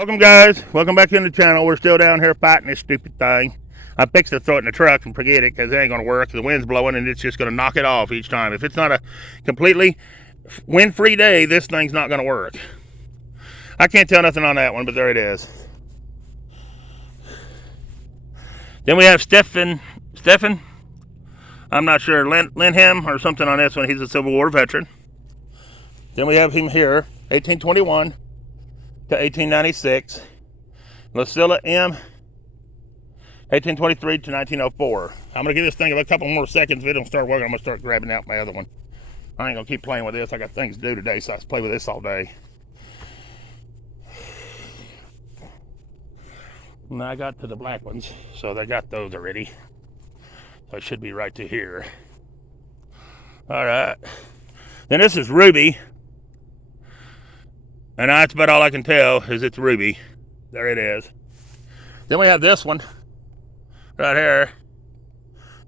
Welcome, guys. Welcome back in the channel. We're still down here fighting this stupid thing. I fixed to throw it in the truck and forget it because it ain't going to work. The wind's blowing and it's just going to knock it off each time. If it's not a completely wind-free day, this thing's not going to work. I can't tell nothing on that one, but there it is. Then we have Stephen. I'm not sure. Linham or something on this one. He's a Civil War veteran. Then we have him here, 1821 to 1896. Lucilla M., 1823 to 1904. I'm going to give this thing a couple more seconds. If it don't start working, I'm going to start grabbing out my other one. I ain't going to keep playing with this. I got things to do today, so I play with this all day. And I got to the black ones, so they got those already. So it should be right to here. All right. Then this is Ruby. And that's about all I can tell is it's Ruby. There it is. Then we have this one right here.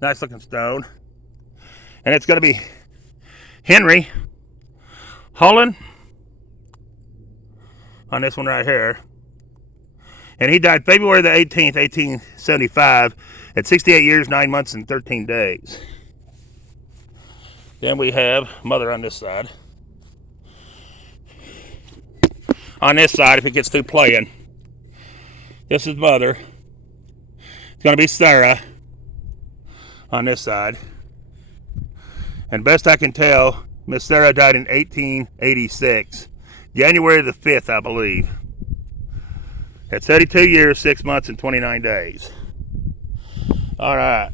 Nice looking stone. And it's going to be Henry Holland on this one right here. And he died February the 18th, 1875 at 68 years, 9 months, and 13 days. Then we have Mother on this side. On this side, if it gets through playing, this is Mother. It's going to be Sarah on this side. And best I can tell, Miss Sarah died in 1886, January the 5th, I believe. At 32 years, 6 months, and 29 days. All right.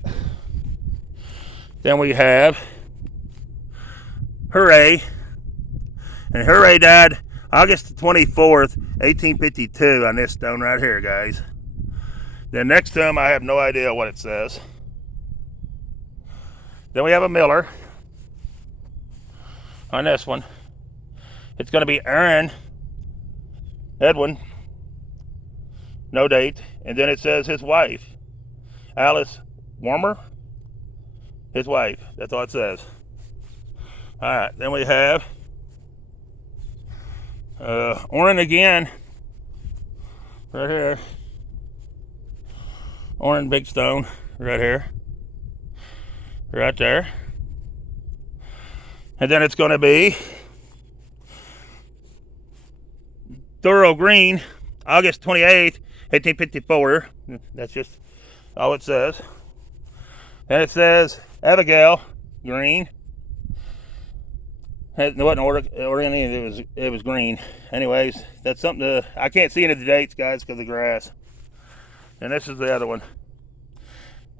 Then we have Hooray. And Hooray died August 24th, 1852 on this stone right here, guys. Then next to him, I have no idea what it says. Then we have a Miller on this one. It's going to be Aaron Edwin. No date. And then it says his wife, Alice Warmer. His wife. That's all it says. All right. Then we have Orrin again. Right here. Orrin Big Stone. Right here. Right there. And then it's going to be Thorough Green, August 28th, 1854. That's just all it says. And it says Abigail Green. It wasn't Oregon, it was green. Anyways, that's something I can't see any of the dates, guys, because of the grass. And this is the other one.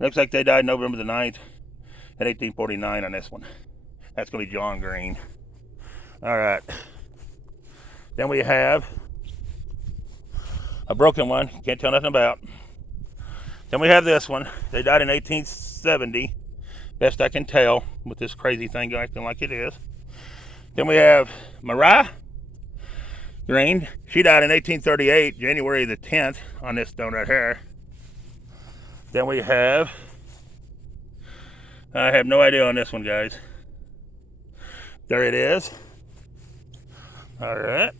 Looks like they died November the 9th at 1849 on this one. That's going to be John Green. All right. Then we have a broken one. Can't tell nothing about. Then we have this one. They died in 1870. Best I can tell with this crazy thing acting like it is. Then we have Mariah Green. She died in 1838, January the 10th on this stone right here. Then we have, I have no idea on this one, guys. There it is. All right.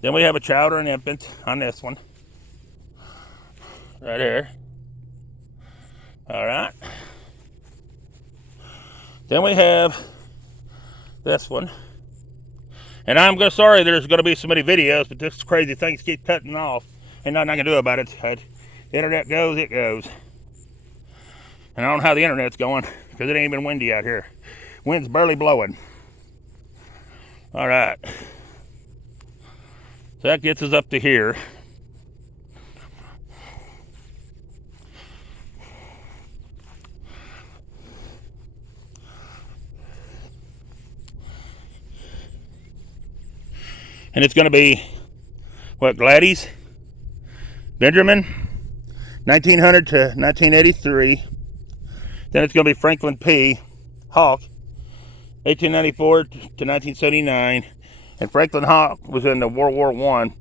Then we have a child or an infant on this one. Right here. All right. Then we have this one. And I'm sorry there's going to be so many videos, but this crazy things keep cutting off. Ain't nothing I can do about it. The internet goes, it goes. And I don't know how the internet's going, because it ain't even windy out here. Wind's barely blowing. All right. So that gets us up to here. And it's going to be, what, Gladys Benjamin, 1900 to 1983. Then it's going to be Franklin P. Hawk, 1894 to 1979. And Franklin Hawk was in the World War I,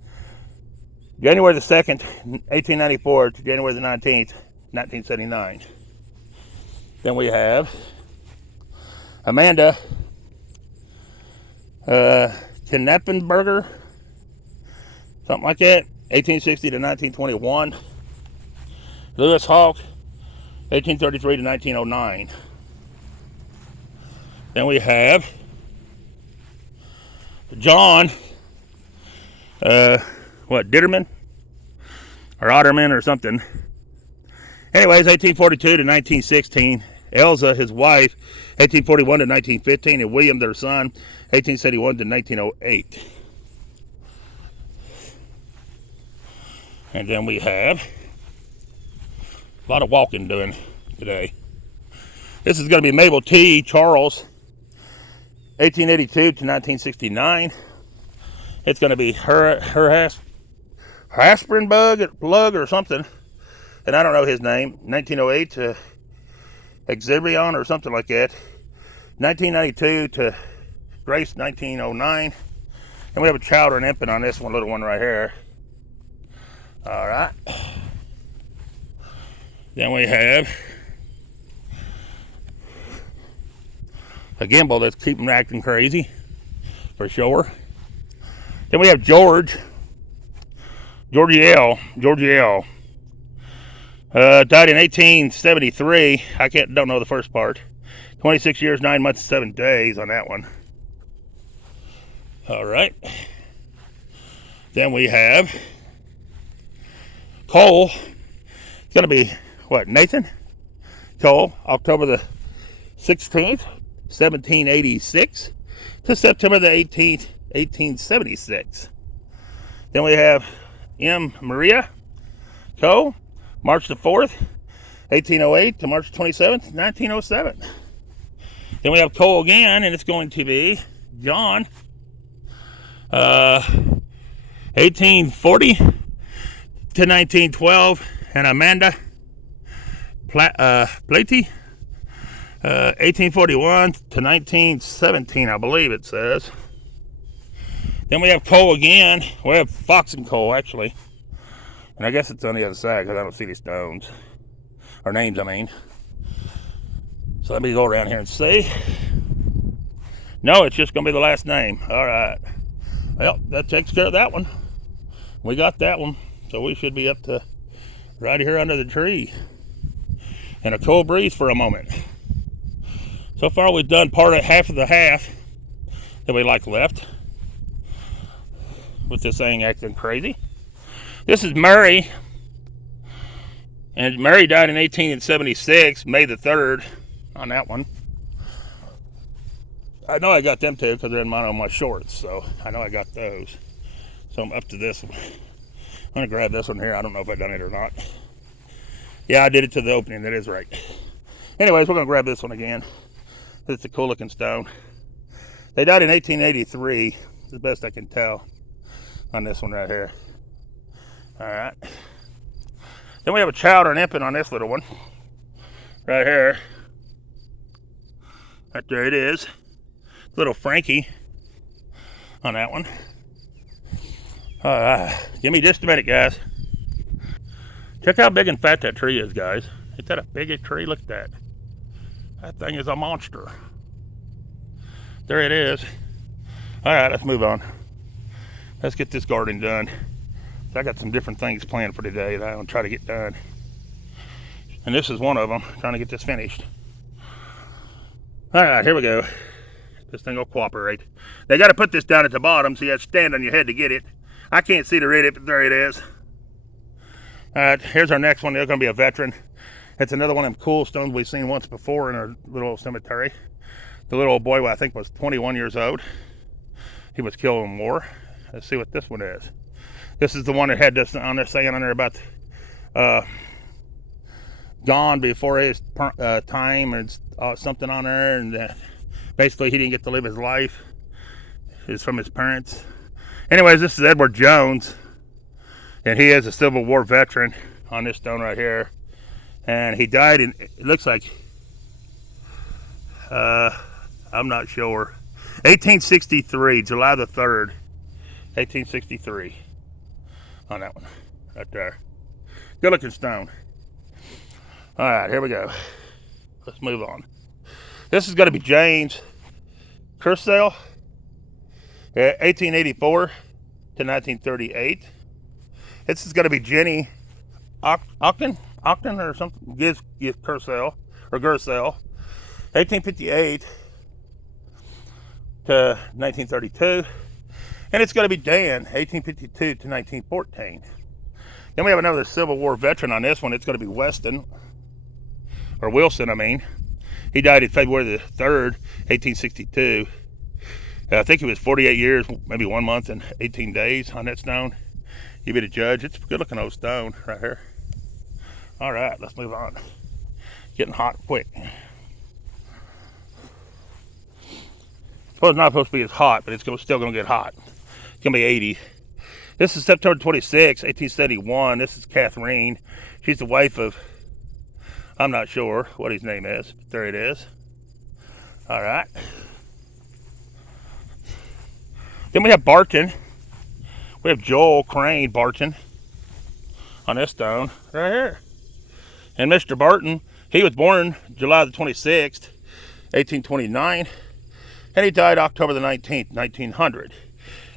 January the 2nd, 1894 to January the 19th, 1979. Then we have Amanda, Knappenberger, something like that. 1860 to 1921. Lewis Hawk, 1833 to 1909. Then we have John, Ditterman or Otterman or something. Anyways, 1842 to 1916. Elza, his wife, 1841 to 1915, and William, their son, 1871 to 1908. And then we have a lot of walking doing today. This is going to be Mabel T. Charles, 1882 to 1969. It's going to be her aspirin plug or something, and I don't know his name. 1908 to Exhibion or something like that. 1992 to Grace, 1909. And we have a chowder and infant on this one, little one right here. All right. Then we have a gimbal that's keeping acting crazy, for sure. Then we have Georgie L. Died in 1873. Don't know the first part. 26 years, 9 months, 7 days on that one. All right. Then we have Cole. It's going to be, Nathan Cole, October the 16th, 1786 to September the 18th, 1876. Then we have M. Maria Cole, March the 4th, 1808 to March 27th, 1907. Then we have Cole again, and it's going to be John, 1840 to 1912, and Amanda Platy, 1841 to 1917, I believe it says. Then we have Cole again. We have Fox and Cole, actually. And I guess it's on the other side because I don't see the stones. Or names, I mean. So let me go around here and see. No, it's just going to be the last name. All right. Well, that takes care of that one. We got that one. So we should be up to right here under the tree. And a cool breeze for a moment. So far we've done half of the half that we left. With this thing acting crazy. This is Murray. And Murray died in 1876, May the 3rd, on that one. I know I got them too because they're in on my shorts, so I know I got those. So I'm up to this one. I'm going to grab this one here. I don't know if I've done it or not. Yeah, I did it to the opening. That is right. Anyways, we're going to grab this one again. It's a cool looking stone. They died in 1883, as best I can tell, on this one right here. All right. Then we have a chowder and infant on this little one. Right here. Right there it is. Little Frankie on that one. All right. Give me just a minute, guys. Check how big and fat that tree is, guys. Ain't that a big tree? Look at that. That thing is a monster. There it is. All right, let's move on. Let's get this garden done. I got some different things planned for today that I'm going to try to get done. And this is one of them, trying to get this finished. All right, here we go. This thing will cooperate. They got to put this down at the bottom so you have to stand on your head to get it. I can't see to read it, but there it is. All right, here's our next one. There's going to be a veteran. It's another one of them cool stones we've seen once before in our little cemetery. The little old boy, I think, was 21 years old. He was killed in war. Let's see what this one is. This is the one that had this on there saying on there about gone before his time or something on there, and basically he didn't get to live his life. It's from his parents. Anyways, this is Edward Jones, and he is a Civil War veteran on this stone right here. And he died in, it looks like, I'm not sure, 1863, July the 3rd, 1863. On that one, right there. Good looking stone. All right, here we go. Let's move on. This is going to be James Cursell, 1884 to 1938. This is going to be Jenny Octon or something. Gersel or Gersel. 1858 to 1932. And it's going to be Dan, 1852 to 1914. Then we have another Civil War veteran on this one. It's going to be Wilson. I mean. He died in February the 3rd, 1862. I think he was 48 years, maybe 1 month and 18 days on that stone. You be the judge. It's a good looking old stone right here. All right, let's move on. Getting hot quick. Well, it's not supposed to be as hot, but it's still going to get hot. It's going to be 80. This is September 26, 1871. This is Catherine. She's the wife of, I'm not sure what his name is, but there it is. All right. Then we have Barton. We have Joel Crane Barton on this stone right here. And Mr. Barton, he was born July the 26th, 1829. And he died October the 19th, 1900.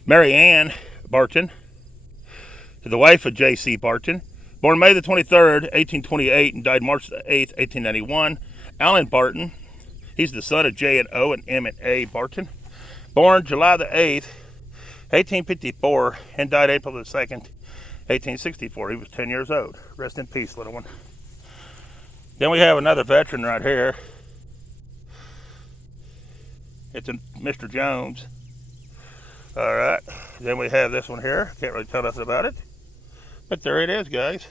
Mary Ann Barton, the wife of J.C. Barton, born May the 23rd, 1828, and died March the 8th, 1891. Alan Barton, he's the son of J and O and M and A Barton, born July the 8th, 1854, and died April the 2nd, 1864. He was 10 years old. Rest in peace, little one. Then we have another veteran right here. It's a Mr. Jones. All right. Then we have this one here. Can't really tell nothing about it. But there it is, guys.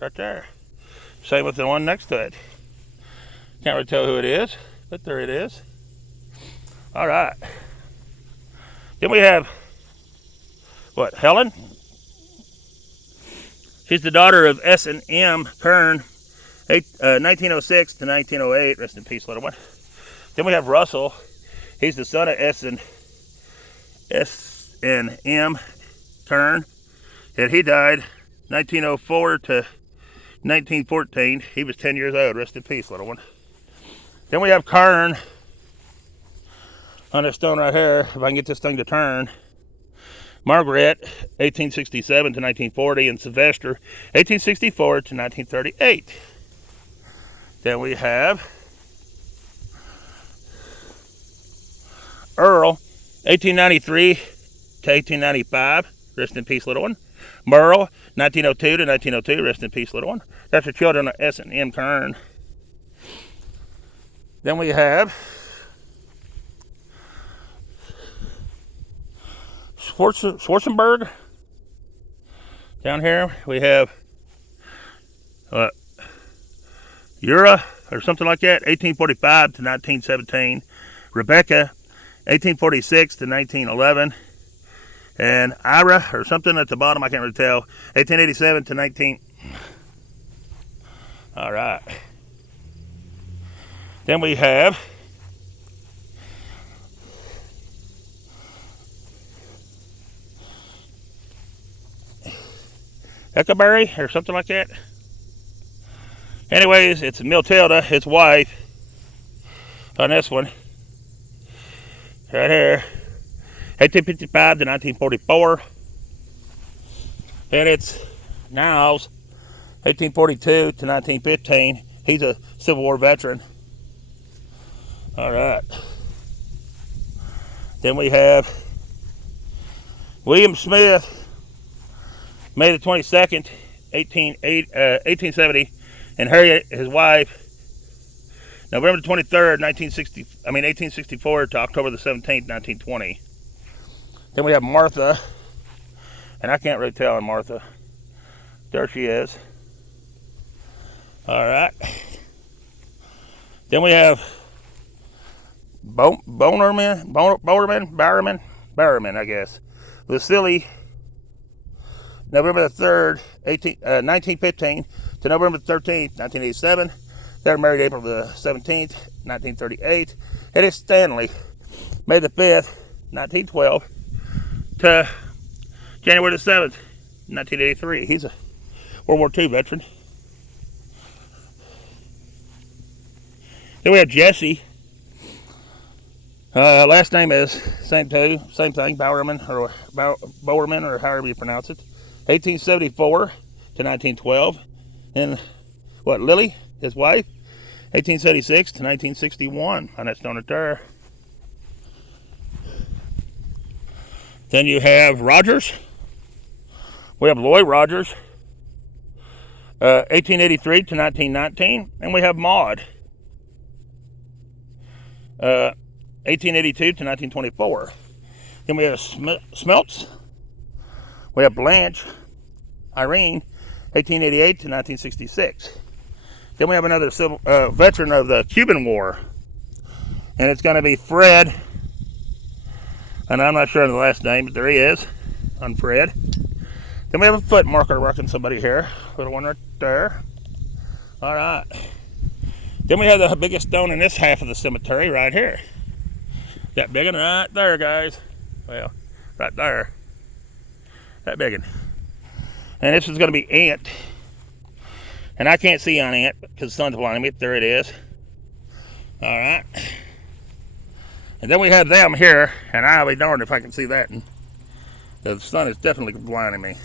Right there. Same with the one next to it. Can't really tell who it is, but there it is. All right. Then we have, what, Helen? She's the daughter of S and M Kern, 1906 to 1908. Rest in peace, little one. Then we have Russell. He's the son of S and M Kern, and he died 1904 to 1914. He was 10 years old. Rest in peace, little one. Then we have Kern on this stone right here. If I can get this thing to turn. Margaret, 1867 to 1940, and Sylvester, 1864 to 1938. Then we have Earl, 1893 to 1895. Rest in peace, little one. Merle, 1902 to 1902. Rest in peace, little one. That's the children of S and M Kern. Then we have Schwarzenberg. Down here we have Ura or something like that, 1845 to 1917. Rebecca, 1846 to 1911. And Ira or something at the bottom, I can't really tell, 1887 to 19. All right. Then we have Huckleberry or something like that. Anyways, it's Miltilda, his wife, on this one. Right here. 1855 to 1944. And it's Niles, 1842 to 1915. He's a Civil War veteran. All right. Then we have William Smith, May the 22nd, 1870, and Harriet, his wife, November 23rd, 1864 to October the 17th, 1920. Then we have Martha, and I can't really tell on Martha. There she is. All right. Then we have Bowerman, I guess. Lucille, November the 3rd, 1915 to November the 13th, 1987. They're married April the 17th, 1938. And it's Stanley, May the 5th, 1912 to January the 7th, 1983. He's a World War II veteran. Then we have Jesse, Last name is same thing, Bowerman, or however you pronounce it. 1874 to 1912. And what, Lily, his wife, 1876 to 1961 on that stone there. Then you have Rogers. We have Lloyd Rogers, 1883 to 1919. And we have Maud, 1882 to 1924. Then we have Smeltz. We have Blanche Irene, 1888 to 1966. Then we have another veteran of the Cuban War, and it's going to be Fred. And I'm not sure of the last name, but there he is on Fred. Then we have a foot marker marking somebody here. Little one right there. All right. Then we have the biggest stone in this half of the cemetery right here. That big one right there, guys. Well, right there. That big one. And this is going to be Ant. And I can't see on Ant because the sun's blinding me. There it is. All right. And then we have them here, and I'll be darned if I can see that. And the sun is definitely blinding me.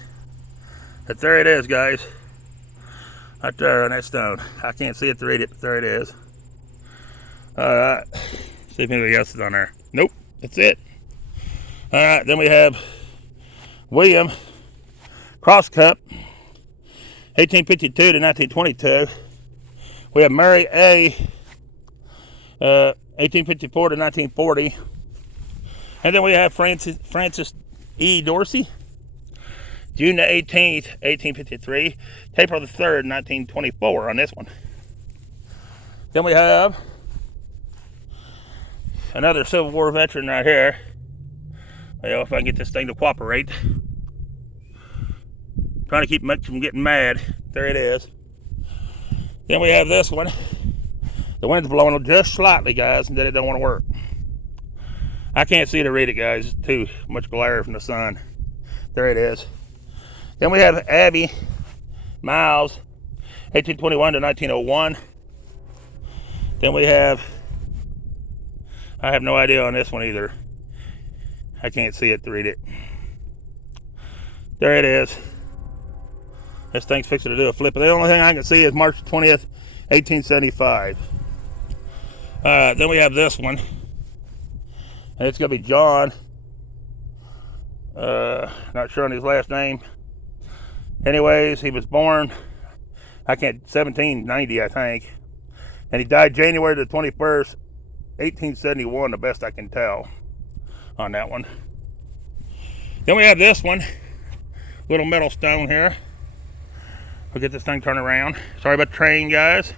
But there it is, guys. Right there on that stone. I can't see it to read it, but there it is. All right. See if anybody else is on there. Nope, that's it. All right, then we have William Crosscup, 1852 to 1922. We have Mary A., 1854 to 1940. And then we have Francis E. Dorsey, June the 18th, 1853, April the 3rd, 1924 on this one. Then we have another Civil War veteran right here. Well, if I can get this thing to cooperate. Trying to keep Mick from getting mad. There it is. Then we have this one. The wind's blowing just slightly, guys, and then it don't want to work. I can't see to read it, guys. It's too much glare from the sun. There it is. Then we have Abby Miles, 1821 to 1901. Then we have, I have no idea on this one either. I can't see it to read it. There it is. This thing's fixing to do a flip. The only thing I can see is March 20th, 1875. Then we have this one. And it's going to be John. Not sure on his last name. Anyways, he was born, 1790, I think. And he died January the 21st, 1871, the best I can tell on that one. Then we have this one. Little metal stone here. We'll get this thing turned around. Sorry about the train, guys.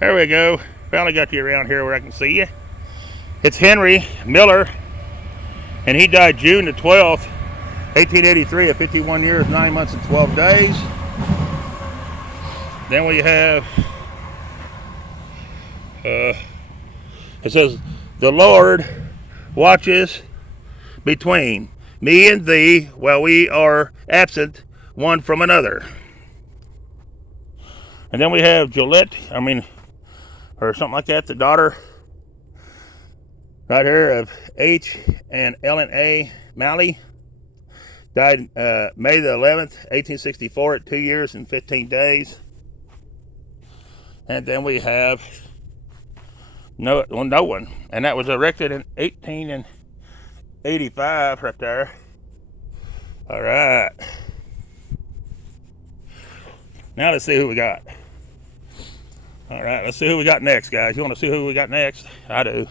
There we go. Finally got you around here where I can see you. It's Henry Miller, and he died June the 12th, 1883, at 51 years, 9 months, and 12 days. Then we have, it says, the Lord watches between me and thee while we are absent one from another. And then we have Jolette, or something like that, the daughter right here of H. and Ellen A. Malley. Died May the 11th, 1864 at 2 years and 15 days. And then we have no one. And that was erected in 1885 right there. All right. Now let's see who we got. All right, let's see who we got next, guys. You want to see who we got next? I do.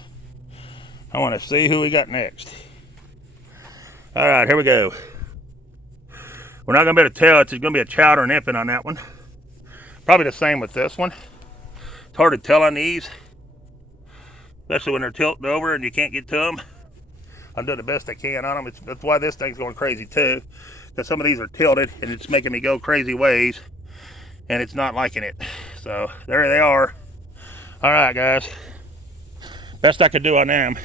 I want to see who we got next. All right, here we go. We're not going to be able to tell. It's going to be a child or an infant on that one. Probably the same with this one. It's hard to tell on these, especially when they're tilted over and you can't get to them. I'm doing the best I can on them. That's why this thing's going crazy too, because some of these are tilted and it's making me go crazy ways, and it's not liking it. So there they are. All right, guys. Best I could do on them.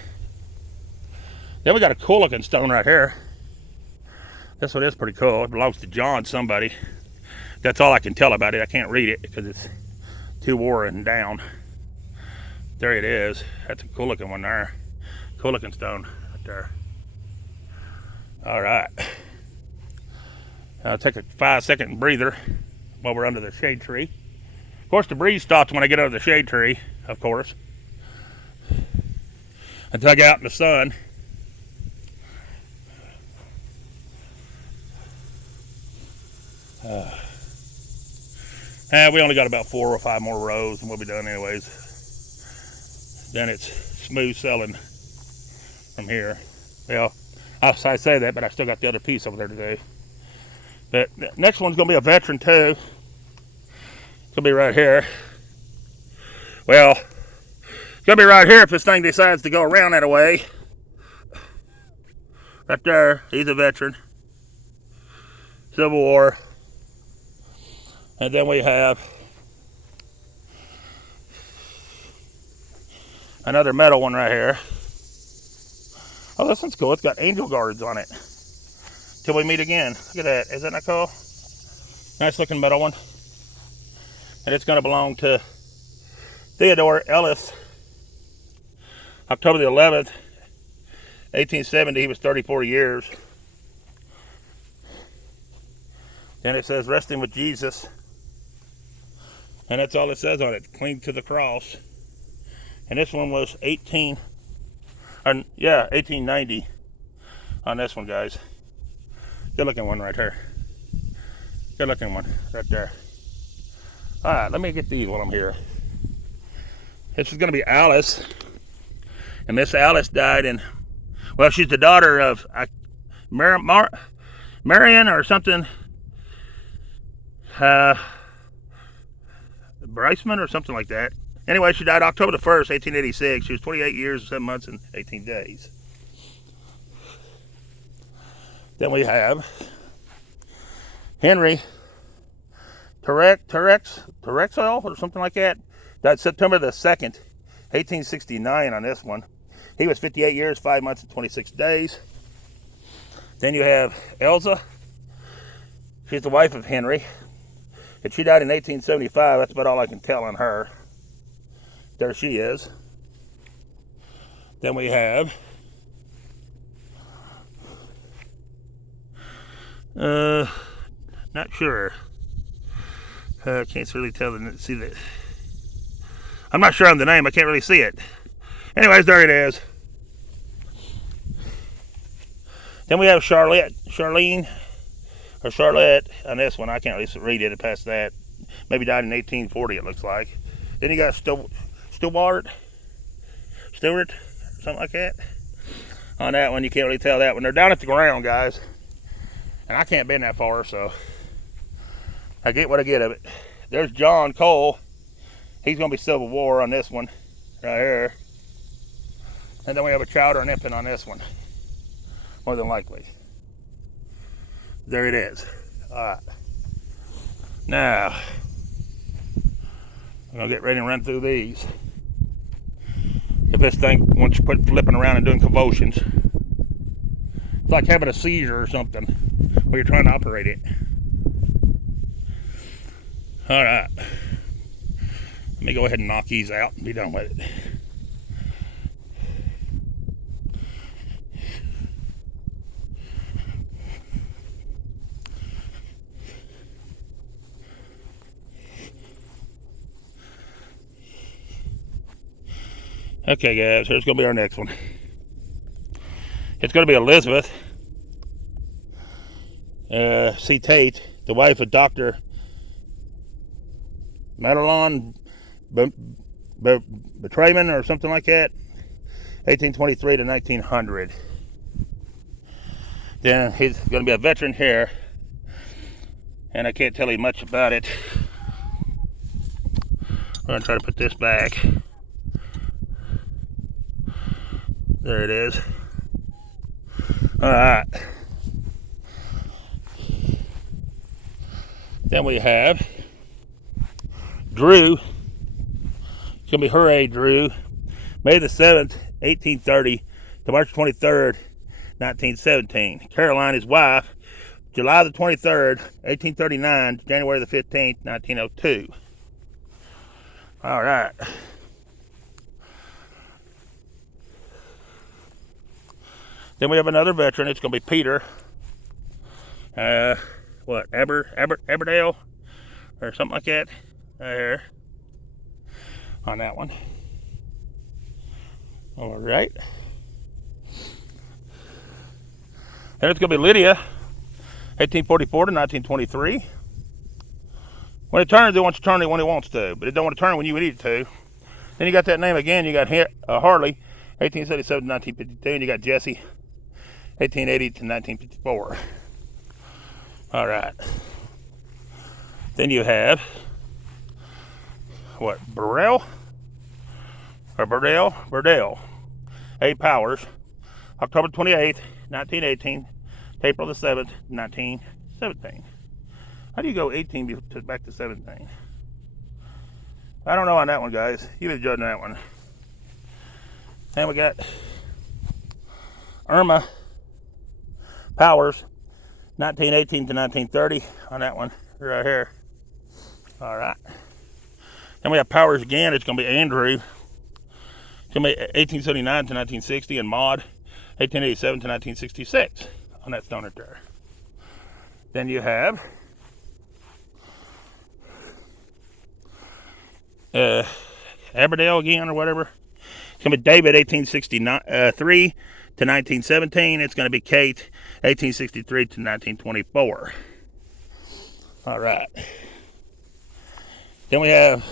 Then we got a cool looking stone right here. This one is pretty cool. It belongs to John somebody. That's all I can tell about it. I can't read it because it's too worn down. There it is. That's a cool looking one there. Cool looking stone right there. All right. I'll take a 5-second breather while we're under the shade tree. Of course, the breeze stops when I get under the shade tree, of course. Until I get out in the sun. We only got about 4 or 5 more rows and we'll be done anyways. Then it's smooth sailing from here. Well, I say that, but I still got the other piece over there to do. But the next one's going to be a veteran too. It's going to be right here. Well, it's going to be right here if this thing decides to go around that way. Right there, he's a veteran. Civil War. And then we have another metal one right here. Oh, this one's cool. It's got angel guards on it. Till we meet again. Look at that. Isn't that cool? Nice looking metal one. And it's going to belong to Theodore Ellis. October the 11th, 1870. He was 34 years. And it says, resting with Jesus. And that's all it says on it. Cling to the cross. And this one was 1890 on this one, guys. Good looking one right here. Good looking one right there. All right, let me get these while I'm here. This is going to be Alice. And Miss Alice died in, well, she's the daughter of Marion or something. Bryceman or something like that. Anyway, she died October the 1st, 1886. She was 28 years, 7 months, and 18 days. Then we have Henry Terexel or something like that. Died September the 2nd, 1869 on this one. He was 58 years, 5 months, and 26 days. Then you have Elsa. She's the wife of Henry. And she died in 1875. That's about all I can tell on her. There she is. Then we have not sure. Can't really tell. See that? I'm not sure on the name. I can't really see it. Anyways, there it is. Then we have Charlene on this one. I can't really read it past that. Maybe died in 1840, it looks like. Then you got Stewart, something like that. On that one, you can't really tell that one. They're down at the ground, guys. And I can't bend that far, so I get what I get of it. There's John Cole. He's going to be Civil War on this one, right here. And then we have a Chowder and Impin on this one, more than likely. There it is. All right. Now, I'm going to get ready and run through these. If this thing wants to quit flipping around and doing convulsions, it's like having a seizure or something while you're trying to operate it. All right. Let me go ahead and knock these out and be done with it. Okay, guys, here's going to be our next one. It's going to be Elizabeth C. Tate, the wife of Dr. Madelon Betrayman or something like that, 1823 to 1900. Then he's going to be a veteran here, and I can't tell you much about it. I'm going to try to put this back. There it is. All right. Then we have Drew. It's going to be Hooray Drew. May the 7th, 1830 to March 23rd, 1917. Caroline, his wife. July the 23rd, 1839 to January the 15th, 1902. All right. Then we have another veteran. It's going to be Peter. Aberdale or something like that. There. On that one. All right. Then it's going to be Lydia, 1844 to 1923. When it turns, it wants to turn it when it wants to, but it don't want to turn when you need it to. Then you got that name again. You got Harley, 1877 to 1952, and you got Jesse, 1880 to 1954. All right. Then you have Burdell. A. Powers, October 28th, 1918, April the 7th, 1917. How do you go 18 back to 17? I don't know on that one, guys. You be judging that one. And we got Irma Powers, 1918 to 1930 on that one right here. All right. Then we have Powers again. It's going to be Andrew. It's going to be 1879 to 1960, and Maud, 1887 to 1966 on that stone right there. Then you have Aberdale again or whatever. It's going to be David, 1863 to 1917. It's going to be Kate, 1863 to 1924. All right. Then we have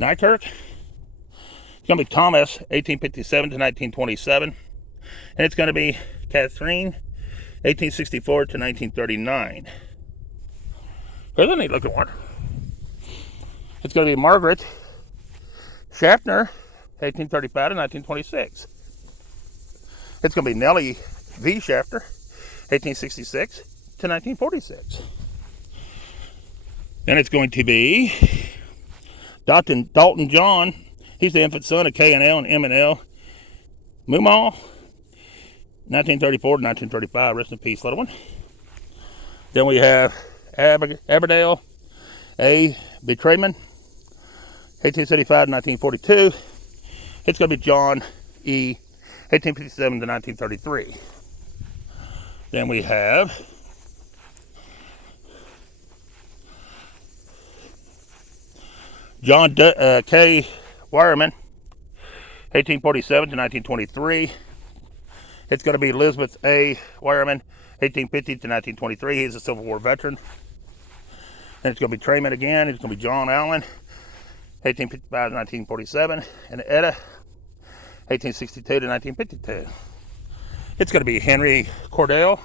Nykerk. It's going to be Thomas, 1857 to 1927. And it's going to be Catherine, 1864 to 1939. Here's a neat looking one. It's going to be Margaret Schaffner, 1835 to 1926. It's going to be Nellie V. Schaffner, 1866 to 1946. Then it's going to be Dalton John. He's the infant son of K&L and M&L Mumal, 1934 to 1935. Rest in peace, little one. Then we have Aberdale A. Betrayman, 1875 to 1942. It's going to be John E. 1857 to 1933. Then we have John K. Wireman, 1847 to 1923. It's going to be Elizabeth A. Wireman, 1850 to 1923. He's a Civil War veteran. Then it's going to be Trayman again. It's going to be John Allen, 1855 to 1947. And Etta, 1862 to 1952. It's going to be Henry Correll,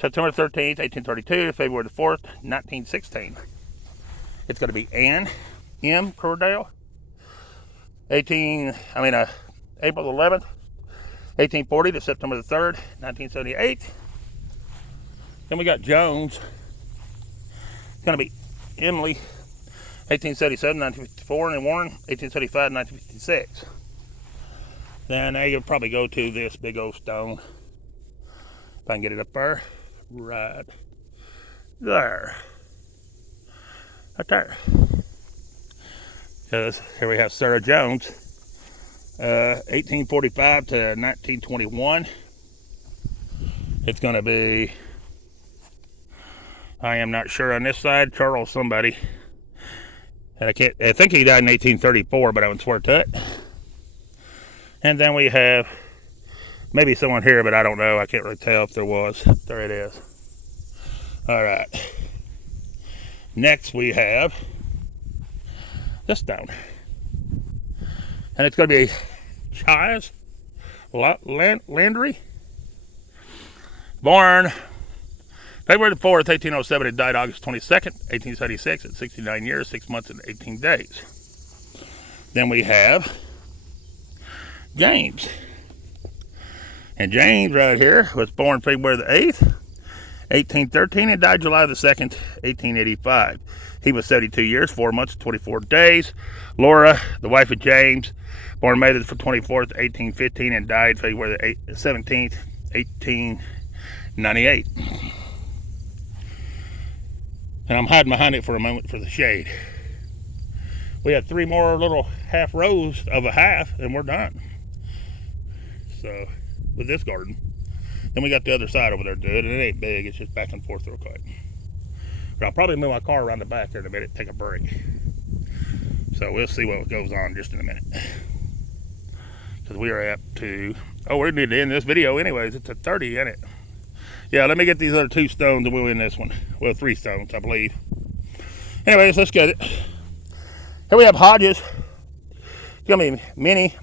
September 13th, 1832 to February the 4th, 1916. It's going to be Anne M. Cordell, April the 11th, 1840 to September the 3rd, 1978. Then we got Jones. It's going to be Emily, 1877, 1954, and Warren, 1875, 1956. Then now you'll probably go to this big old stone. If I can get it up there. Right there. Right there. Because here we have Sarah Jones, 1845 to 1921. It's going to be, I am not sure on this side, Charles somebody. And I think he died in 1834, but I would swear to it. And then we have maybe someone here, but I don't know. I can't really tell if there was. There it is. All right. Next we have this stone. And it's going to be Chaz Landry. Born February the 4th, 1807, and died August 22nd, 1876, at 69 years, 6 months, and 18 days. Then we have James. And James right here was born February the 8th, 1813, and died July the 2nd, 1885. He was 72 years, 4 months, 24 days. Laura, the wife of James, born May the 24th, 1815, and died February the 17th, 1898. And I'm hiding behind it for a moment for the shade. We have 3 more little half rows of a half, and we're done. So, with this garden. Then we got the other side over there to do it, and it ain't big. It's just back and forth real quick. But I'll probably move my car around the back there in a minute, take a break. So we'll see what goes on just in a minute. Because we are up to, oh, we need to end this video anyways. It's at 30, isn't it? Yeah, let me get these other 2 stones and we'll end this one. Well, 3 stones, I believe. Anyways, let's get it. Here we have Hodges. It's going to be Minnie,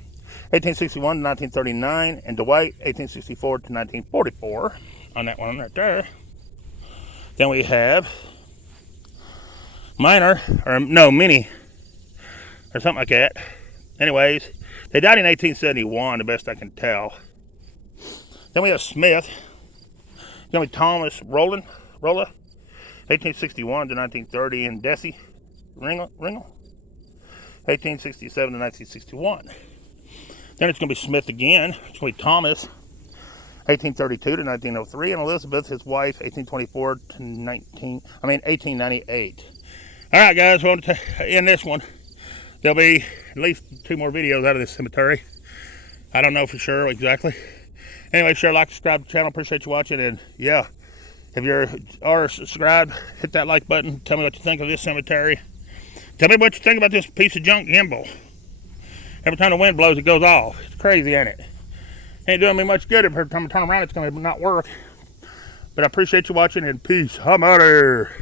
1861 to 1939, and Dwight, 1864 to 1944, on that one right there. Then we have Minor, or no, Minnie, or something like that. Anyways, they died in 1871, the best I can tell. Then we have Smith. It's going to be Thomas Rolla, 1861 to 1930, and Desi Ringel, 1867 to 1961. Then it's going to be Smith again. It's going to be Thomas, 1832 to 1903, and Elizabeth, his wife, 1824 to 1898. All right, guys, we'll end this one. There'll be at least 2 more videos out of this cemetery. I don't know for sure exactly. Anyway, share, like, subscribe to the channel. Appreciate you watching, and yeah, if you're subscribed, hit that like button. Tell me what you think of this cemetery. Tell me what you think about this piece of junk gimbal. Every time the wind blows, it goes off. It's crazy, ain't it? Ain't doing me much good. Every time I turn around, it's going to not work. But I appreciate you watching, and peace. I'm out of here.